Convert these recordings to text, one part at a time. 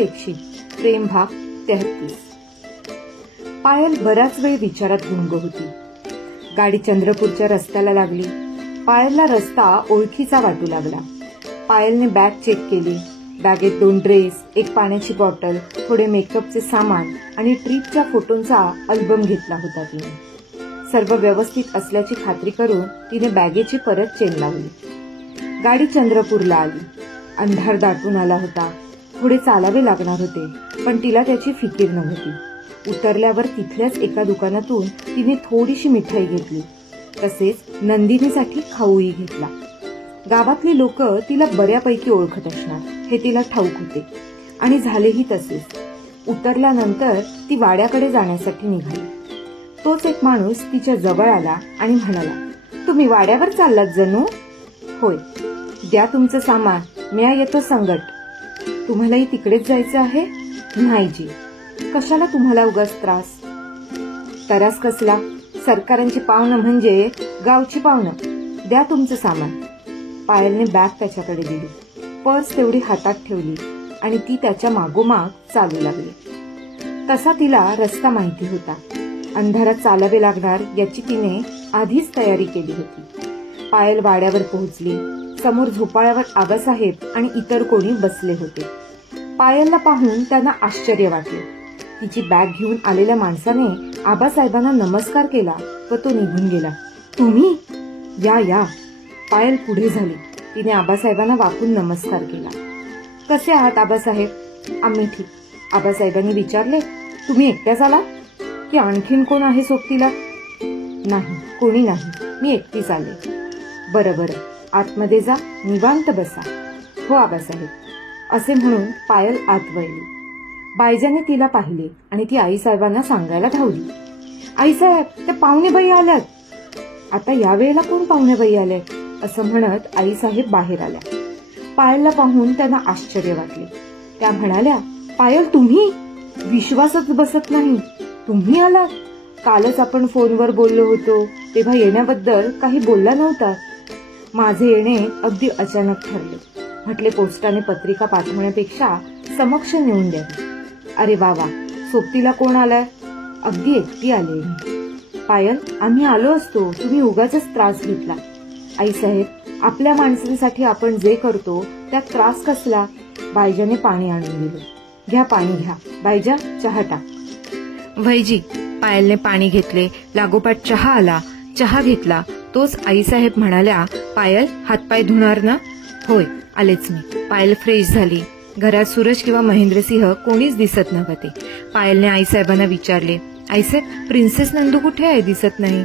अनपेक्षित प्रेम भाग 33। पायल बराच वेळ विचारात गुंग होती। गाडी चंद्रपूरच्या रस्त्याला लागली। पायलला रस्ता ओळखीचा वाटू लागला। पायलने बॅग चेक केली। बॅगेत 2 ड्रेस, एक पाण्याची बॉटल, थोडे मेकअपचे सामान आणि ट्रिपच्या फोटोंचा अल्बम घेतला होता तिने। सर्व व्यवस्थित असल्याची खात्री करून तिने बॅगेची परत चेन लावली। गाडी चंद्रपूरला आली। अंधार दाटून आला होता। थोडे चालावे लागणार होते, पण तिला त्याची फिकीर नव्हती। उतरल्यावर तिथल्याच एका दुकानातून तिने थोडीशी मिठाई घेतली, तसेच नंदिनीसाठी खाऊही घेतला। गावातली लोक तिला बऱ्यापैकी ओळखत असणार हे तिला ठाऊक होते आणि झालेही तसेच। उतरल्यानंतर ती वाड्याकडे जाण्यासाठी निघाली। तोच एक माणूस तिच्या जवळ आला आणि म्हणाला, तुम्ही वाड्यावर चाललात जणू? होय। द्या तुमचं सामान, मी येतो संगट। तुम्हालाही तिकडेच जायचं आहे? नाही जी। कशाला तुम्हाला उगाच त्रास? त्रास कसला? सरकारांची पाहुणं म्हणजे गावची पाहुणं। द्या तुमचं सामान। पायलने बॅग त्याच्याकडे दिली, पर्स तेवढी हातात ठेवली आणि ती त्याच्या मागोमाग चालू लागली। तसा तिला रस्ता माहिती होता। अंधारात चालावे लागणार याची तिने आधीच तयारी केली होती। पायल वाड्यावर पोहोचली। समोर झोपाळ्यावर आबासाहेब आणि इतर कोणी बसले होते। पायलला पाहून त्यांना आश्चर्य वाटले। तिची बॅग घेऊन आलेल्या माणसाने आबासाहेबांना नमस्कार केला व तो निघून गेला। तुम्ही? या या। पायल पुढे झाली। तिने आबासाहेबांना वाकून नमस्कार केला। कसे आहात आबासाहेब? आम्ही ठीक। आबासाहेबांनी विचारले, तुम्ही एकट्याच आला की आणखीन कोण आहे सोबतीला? नाही, कोणी नाही, मी एकटीच आले। बरं बरं, आतमध्ये जा, निवांत बसा। हो आबासाहेब, असे म्हणून पायल आत वळली। बायजाने तिला पाहिले आणि ती आईसाहेबांना सांगायला धावली, आईसाहेब, त्या पाहुणेबाई आल्यात। आता यावेळेला कोण पाहुणेबाई आले? असं म्हणत आईसाहेब बाहेर आल्या। पायलला पाहून त्यांना आश्चर्य वाटले। त्या म्हणाल्या, पायल तुम्ही? विश्वासच बसत नाही, तुम्ही आलात? कालच आपण फोनवर बोललो होतो तेव्हा येण्याबद्दल काही बोलला नव्हता। माझे येणे अगदी अचानक ठरले। म्हटले पोस्टाने पत्रिका पाठवण्यापेक्षा समक्ष नेऊन द्यावी। अरे वा वा, सोबतीला कोण आलाय? अगदी एकटी आले मी। पायल, आम्ही आलो असतो, तुम्ही उगाचच त्रास घेतला। आईसाहेब, आपल्या माणसांसाठी आपण जे करतो त्यात त्रास कसला? बायजाने पाणी आणून दिले। घ्या पाणी घ्या। बायजा, चहा टाक। वैजी। पायलने पाणी घेतले। लागोपाठ चहा आला। चहा घेतला तोच आईसाहेब म्हणाल्या, पायल, हातपाय धुणार ना? होय, आलेच मी। पायल फ्रेश झाली। घरात सूरज किंवा महेंद्रसिंह कोणीच दिसत नव्हते। पायलने आईसाहेबांना विचारले, आईसाहेब, प्रिन्सेस नंदू कुठे आहे? दिसत नाही।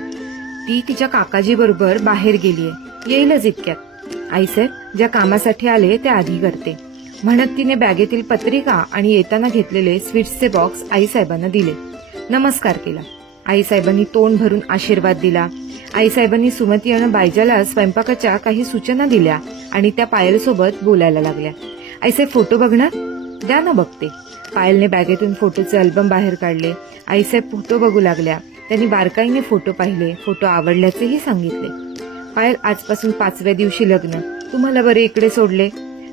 ती तिच्या काकाजी बरोबर बाहेर गेलीये, येईलच इतक्यात। आईसाहेब, ज्या कामासाठी आले ते आधी करते, म्हणत तिने बॅगेतील पत्रिका आणि येताना घेतलेले स्वीट्सचे बॉक्स आईसाहेबांना दिले। नमस्कार केला। आईसाहेबांनी तोंड भरून आशीर्वाद दिला। आईसाहेबांनी सुमती आणि बायजाला स्वयंपाकाच्या काही सूचना दिल्या आणि त्या पायलसोबत बोलायला लागल्या। आईसाहेब, फोटो बघणार? द्या ना बघते। पायलने बॅगेतून फोटोचे अल्बम बाहेर काढले। आईसाहेब फोटो बघू लागल्या। त्यांनी बारकाईने फोटो पाहिले। फोटो आवडल्याचेही सांगितले। पायल, आजपासून 5व्या दिवशी लग्न, तुम्हाला बरे इकडे सोडले?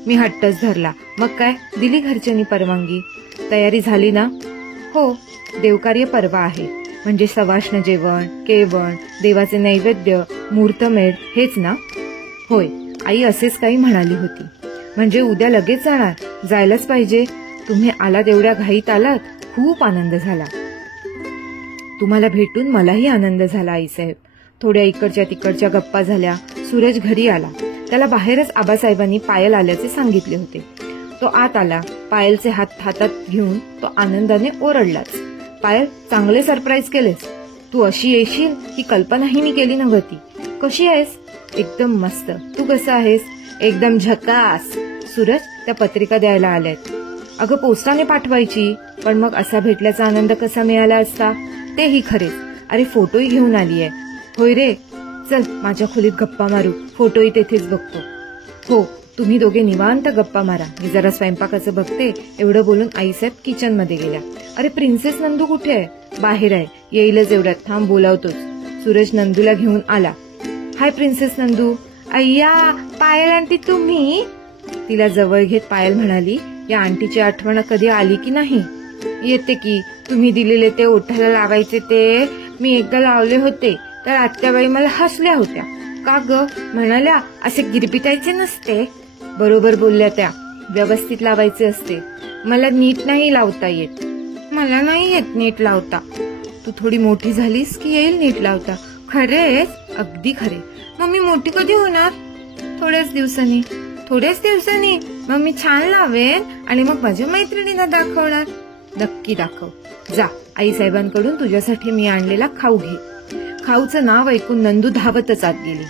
मी हट्टच धरला। मग काय, दिली घरच्यांनी परवानगी? तयारी झाली ना? हो, देवकार्य परवा आहे, म्हणजे सवाष्ण जेवण, केवण, देवाचे नैवेद्य, मुहूर्तमेढ हेच ना? होय, आई असेच काही म्हणाली होती। म्हणजे उद्या लगेच जाणार? जायलाच पाहिजे। तुम्ही आलात, एवढ्या घाईत आलात, खूप आनंद झाला। तुम्हाला भेटून मलाही आनंद झाला आईसाहेब। थोड्या इकडच्या तिकडच्या गप्पा झाल्या। सूरज घरी आला। त्याला बाहेरच आबासाहेबांनी पायल आल्याचे सांगितले होते। तो आत आला। पायलचे हात हातात घेऊन तो आनंदाने ओरडलाच, पायल, चांगले सरप्राईज केलेस। तू अशी येशील ही कल्पनाही मी केली नव्हती। कशी आहेस? एकदम मस्त। तू कसं आहेस? एकदम झकास। सूरज, त्या पत्रिका द्यायला आल्यात। अगं, पोस्टाने पाठवायची, पण मग असा भेटल्याचा आनंद कसा मिळाला असता? तेही खरेच। अरे, फोटोही घेऊन आलीये। होय रे, चल माझ्या खोलीत गप्पा मारू, फोटोही तेथेच बघतो। हो, तुम्ही दोघे निवांत गप्पा मारा, मी जरा स्वयंपाकाचं बघते। एवढं बोलून आईसाहेब किचन मध्ये गेल्या। अरे, प्रिन्सेस नंदू कुठे आहे? बाहेर आहे, येईलच एवढ्यात, थांब बोलावतोच। सूरज नंदूला घेऊन आला। हाय प्रिन्सेस नंदू। अय्या, पायल आंटी तुम्ही? तिला जवळ घेत पायल म्हणाली, या आंटीची आठवण कधी आली की नाही? येते की. तुम्ही दिलेले ते ओठाला लावायचे ते मी एकदा लावले होते तर आत्याबाई मला हसल्या होत्या. का ग? म्हणाल्या असे गिरपिटायचे नसते. बरोबर बोलल्या त्या. व्यवस्थित लावायचे असते. मला नीट नाही लावता येत. मला नाही येत नीट लावता. तू थोडी मोठी झालीस की येईल नीट लावता. खरेच? अगदी खरे. मग मी मोठी कधी होणार? थोड्याच दिवसांनी. थोड्याच दिवसांनी? मग मी छान लावेन आणि मग माझ्या मैत्रिणींना दाखवणार. नक्की दाखव. जा, आईसाहेबांकडून तुझ्यासाठी मी आणलेला खाऊ घे. खाऊचं नाव ऐकून नंदू धावतच आत गेली.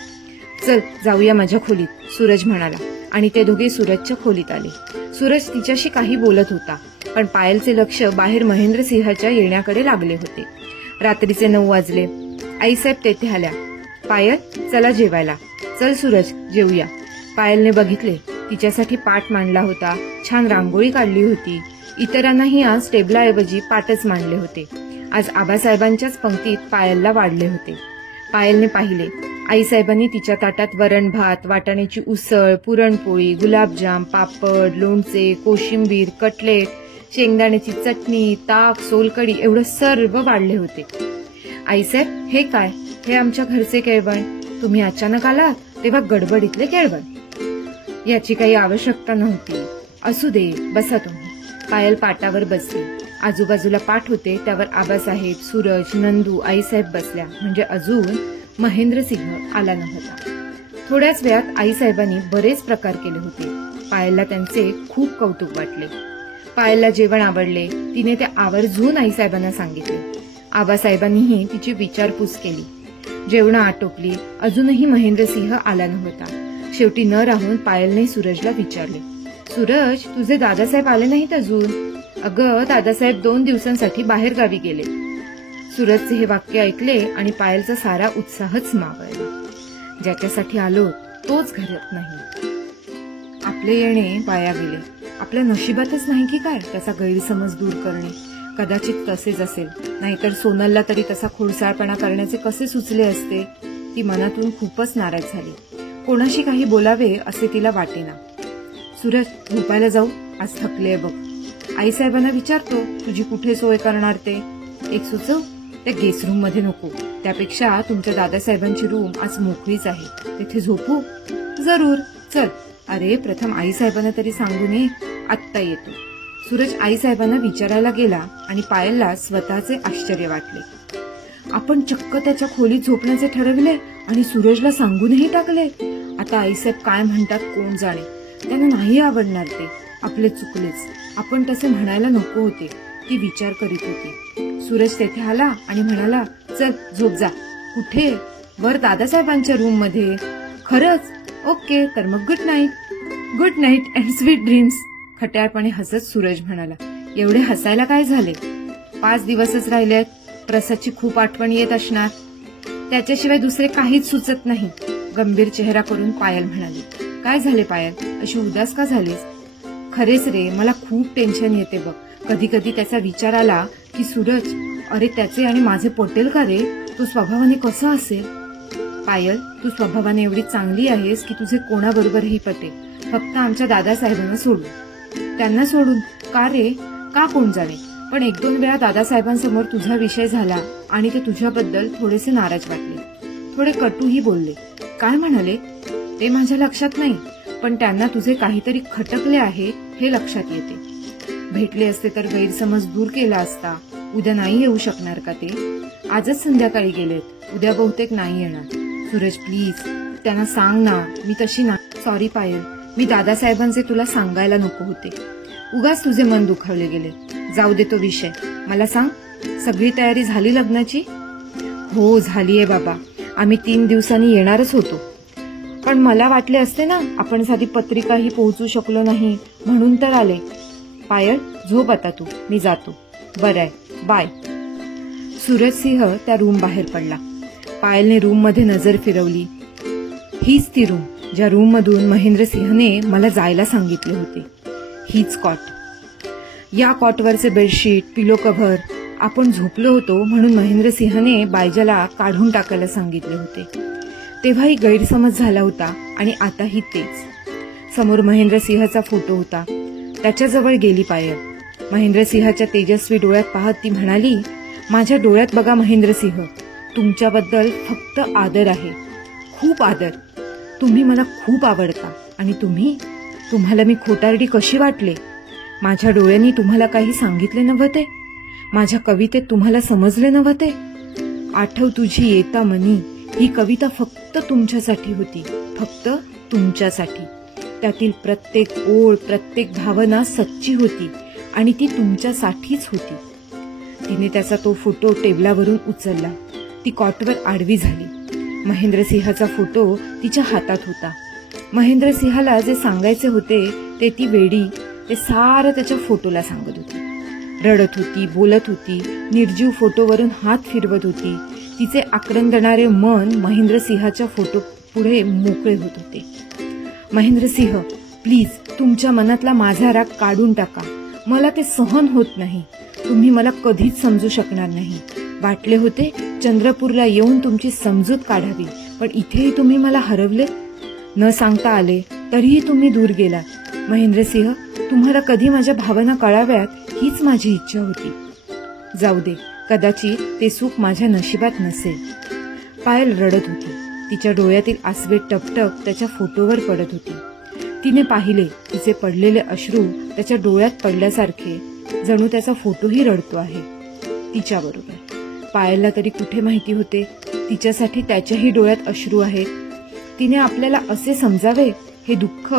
चल जाऊया माझ्या खोलीत, सूरज म्हणाला आणि ते दोघे सूरजच्या खोलीत आले. सूरज तिच्याशी काही बोलत होता पण पायलचे लक्ष बाहेर महेंद्रसिंहाच्या येण्याकडे लागले होते. रात्रीचे 9 वाजले. आईसाहेब तेथे आल्या. पायल, चला जेवायला. चल सूरज, जेवूया. पायलने बघितले. तिच्यासाठी पाट मांडला होता. छान रांगोळी काढली होती. इतरांनाही आज टेबलाऐवजी पाटच मांडले होते. आज आबासाहेबांच्याच पंक्तीत पायलला वाढले होते. पायलने पाहिले. आईसाहेबांनी तिच्या ताटात वरण भात, वाटाण्याची उसळ, पुरणपोळी, गुलाबजाम, पापड, लोणचे, कोशिंबीर, कटलेट, शेंगदाण्याची चटणी, ताक, सोलकढी एवढं सर्व वाढले होते. आईसाहेब, हे काय? हे आमच्या घरचे केळवण. तुम्ही अचानक आलात तेव्हा गडबडीतले केळवण. याची काही आवश्यकता नव्हती. असू दे, बसा तुम्ही. पायल पाटावर बसली. आजूबाजूला पाट होते त्यावर आबासाहेब, सूरज, नंदू, आईसाहेब बसल्या. म्हणजे अजून महेंद्रसिंह आला नव्हता. थोड्याच वेळात आईसाहेबांनी बरेच प्रकार केले होते. पायलला त्यांचे खूप कौतुक वाटले. पायलला जेवण आवडले. तिने ते आवर्जून आईसाहेबांना सांगितले. आबासाहेबांनीही तिची विचारपूस केली. जेवण आटोपली. अजूनही महेंद्रसिंह आला नव्हता. शेवटी न राहून पायलने सूरजला विचारले, सूरज, तुझे दादासाहेब आले नाहीत अजून? अगं, दादासाहेब 2 दिवसांसाठी बाहेर गावी गेले. सूरजचे हे वाक्य ऐकले आणि पायलचा सारा उत्साहच मावळला. ज्याच्यासाठी आलो तोच घरात नाही. आपले येणे वाया गेले. आपल्या नशिबातच नाही की काय त्याचा गैरसमज दूर करणे. कदाचित तसेच असेल. नाहीतर सोनलला तरी तसा खोडसाळपणा करण्याचे कसे सुचले असते. ती मनातून खूपच नाराज झाली. कोणाशी काही बोलावे असे तिला वाटेना. सूरज, झोपायला जाऊ? आज थकले बघ. आईसाहेबांना विचारतो तुझी कुठे सोय करणार ते. एक सुचव, त्या गेस्ट रूम मध्ये नको. त्यापेक्षा तुमच्या दादासाहेबांची रूम आज मोकळीच आहे, तिथे झोपू. जरूर, चल. अरे, प्रथम आईसाहेबांना तरी सांगून ये. आत्ता येतो. सूरज आईसाहेबांना विचारायला गेला आणि पायलला स्वतःचे आश्चर्य वाटले. आपण चक्क त्याच्या खोलीत झोपण्याचे ठरविले आणि सूरजला सांगूनही टाकले. आता आईसाहेब काय म्हणतात कोण जाणे. त्यांना नाही आवडणार ते. आपले चुकलेच. आपण तसे म्हणायला नको होते. ती विचार करीत होती. सूरज तेथे आला आणि म्हणाला, चल झोप जा. कुठे? वर दादासाहेबांच्या रूम मध्ये. खरंच? ओके, तर मग good night. Good night and sweet dreams. खट्याळपणे हसत सूरज म्हणाला. एवढे हसायला काय झाले? 5 दिवसच राहिलेत. प्रसादची खूप आठवण येत असणार. त्याच्याशिवाय दुसरे काहीच सुचत नाही. गंभीर चेहरा करून पायल म्हणाली. काय झाले पायल? अशी उदास का झालीस? खरेच रे, मला खूप टेन्शन येते बघ. कधी कधी त्याचा विचार आला की सूरज, अरे त्याचे आणि माझे पटेल का रे? तो स्वभावाने कसा असेल? पायल, तू स्वभावाने एवढी चांगली आहेस की तुझे कोणाबरोबरही पटेल. फक्त आमच्या दादासाहेबांना सोडून. त्यांना सोडून? का रे? का कोण जाणे. पण 1-2 वेळा दादासाहेबांसमोर तुझा विषय झाला आणि ते तुझ्याबद्दल थोडेसे नाराज वाटले. थोडे कटूही बोलले. काय म्हणाले ते माझ्या लक्षात नाही, पण त्यांना तुझे काहीतरी खटकले आहे हे लक्षात येते. भेटले असते तर गैरसमज दूर केला असता. उद्या नाही येऊ शकणार का ते? आजच संध्याकाळी गेलेत. उद्या बहुतेक नाही येणार. सूरज, प्लीज त्यांना सांग ना. मी तशी ना. सॉरी पायल, मी दादासाहेबांचे तुला सांगायला नको होते. उगाच तुझे मन दुखावले गेले. जाऊ दे तो विषय. मला सांग, सगळी तयारी झाली लग्नाची? हो, झालीये बाबा. आम्ही 3 दिवसांनी येणारच होतो. पण मला वाटले असते ना, आपण साधी पत्रिकाही पोहोचू शकलो नाही म्हणून तर आले. पायल, झोप आता तू. मी जातो. बरंय, बाय. सूरज सिंह त्या रूम बाहेर पडला. पायलने रूम मध्ये नजर फिरवली. हीच ती रूम ज्या रूम मधून महेंद्रसिंहने मला जायला सांगितले होते. हीच कॉट. या कॉटवरचे बेडशीट, पिलो कव्हर. आपण झोपलो होतो म्हणून महेंद्रसिंहने बायजाला काढून टाकायला सांगितले होते. तेव्हाही गैरसमज झाला होता आणि आताही तेच. समोर महेंद्रसिंहचा फोटो होता. त्याच्याजवळ गेली पायल. महेंद्रसिंहाच्या तेजस्वी डोळ्यात पाहत ती म्हणाली, माझ्या डोळ्यात बघा महेंद्रसिंह, तुमच्याबद्दल फक्त आदर आहे, खूप आदर. तुम्ही मला खूप आवडता. आणि तुम्हाला मी खोटारडी कशी वाटले? माझ्या डोळ्यांनी तुम्हाला काही सांगितले नव्हते? माझ्या कवितेत तुम्हाला समजले नव्हते? आठव तुझी येता मनी ही कविता फक्त तुमच्यासाठी होती, फक्त तुमच्यासाठी. त्यातील प्रत्येक ओळ, प्रत्येक भावना सच्ची होती आणि ती तुमच्यासाठीच होती. तिने त्याचा तो फोटो टेबलावरून उचलला. ती कॉटवर आडवी झाली. महेंद्रसिंहाचा फोटो तिच्या हातात होता. महेंद्रसिंहाला जे सांगायचे होते ते ती वेडी ते सारं त्याच्या फोटोला सांगत होती. रडत होती, बोलत होती, निर्जीव फोटोवरून हात फिरवत होती. तिचे आक्रंदणारे मन महेंद्रसिंहाच्या फोटो पुढे मोकळे होत होते. महेंद्रसिंह, प्लीज तुमच्या मनातला माझा राग काढून टाका. मला ते सहन होत नाही. तुम्ही मला कधीच समजू शकणार नाही. वाटले होते चंद्रपूरला येऊन तुमची समजूत काढावी, पण इथेही तुम्ही मला हरवले. न सांगता आले तरीही तुम्ही दूर गेलात. महेंद्रसिंह, तुम्हाला कधी माझ्या भावना कळाव्यात हीच माझी इच्छा होती. जाऊ दे, कदाचित ते सुख माझ्या नशिबात नसेल. पायल रडत होती. तिच्या डोळ्यातील आसवे टपटप त्याच्या फोटोवर पडत होती. तिने पाहिले तिचे पडलेले अश्रू त्याच्या डोळ्यात पडल्यासारखे, जणू त्याचा फोटोही रडतो आहे तिच्याबरोबर. पायलला तरी कुठे माहिती होते तिच्यासाठी त्याच्याही डोळ्यात अश्रू आहेत. तिने आपल्याला असे समजावे हे दुःख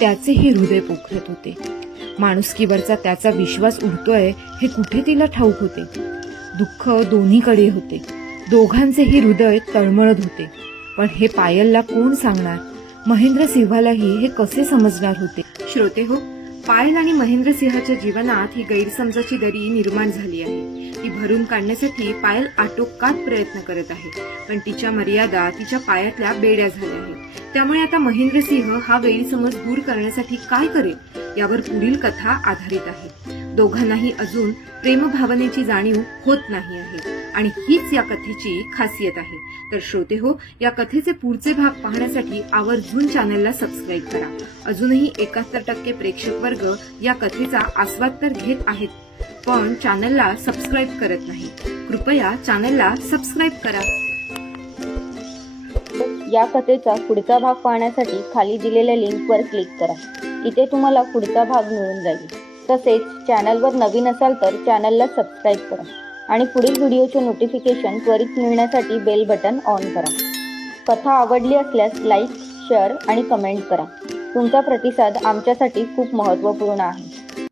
त्याचेही हृदय पोखरत होते. माणुसकीवरचा त्याचा विश्वास उडतोय हे कुठे तिला ठाऊक होते. दुःख दोन्हीकडे होते. दोघांचेही हृदय तळमळत होते. पण हे पायलला कोण सांगणार? महेंद्रसिंहालाही हे कसे समजणार होते? श्रोते हो, पायल आणि महेंद्रसिंहाच्या जीवनात ही गैरसमजाची दरी निर्माण झाली आहे. ती भरून काढण्यासाठी पायल आटोकाट प्रयत्न करत आहे, पण तिच्या मर्यादा तिच्या पायातल्या बेड्या झाल्या आहेत. त्यामुळे आता महेंद्रसिंह हा गैरसमज दूर करण्यासाठी काय करेल यावर पुढील कथा आधारित आहे. दोघांनाही अजून प्रेमभावनेची जाणीव होत नाही आहे आणि हीच या कथेची खासियत आहे. तर श्रोते हो, या कथेचे पुढचे भाग पाहण्यासाठी आवर्जून चॅनलला सबस्क्राईब करा. अजूनही 71% प्रेक्षक वर्ग या कथेचा आस्वाद तर घेत आहेत, पण चॅनलला सबस्क्राईब करत नाही. कृपया चॅनलला सबस्क्राईब करा. या कथेचा पुढचा भाग पाहण्यासाठी खाली दिलेल्या लिंकवर क्लिक करा. इथे तुम्हाला पुढचा भाग मिळून जाईल. तसेच चॅनलवर नवीन असाल तर चॅनलला सबस्क्राईब करा आणि पुढील व्हिडिओचे नोटिफिकेशन त्वरित मिळण्यासाठी बेल बटन ऑन करा. कथा आवडली असल्यास लाईक, शेअर आणि कमेंट करा. तुमचा प्रतिसाद आमच्यासाठी खूप महत्त्वपूर्ण आहे.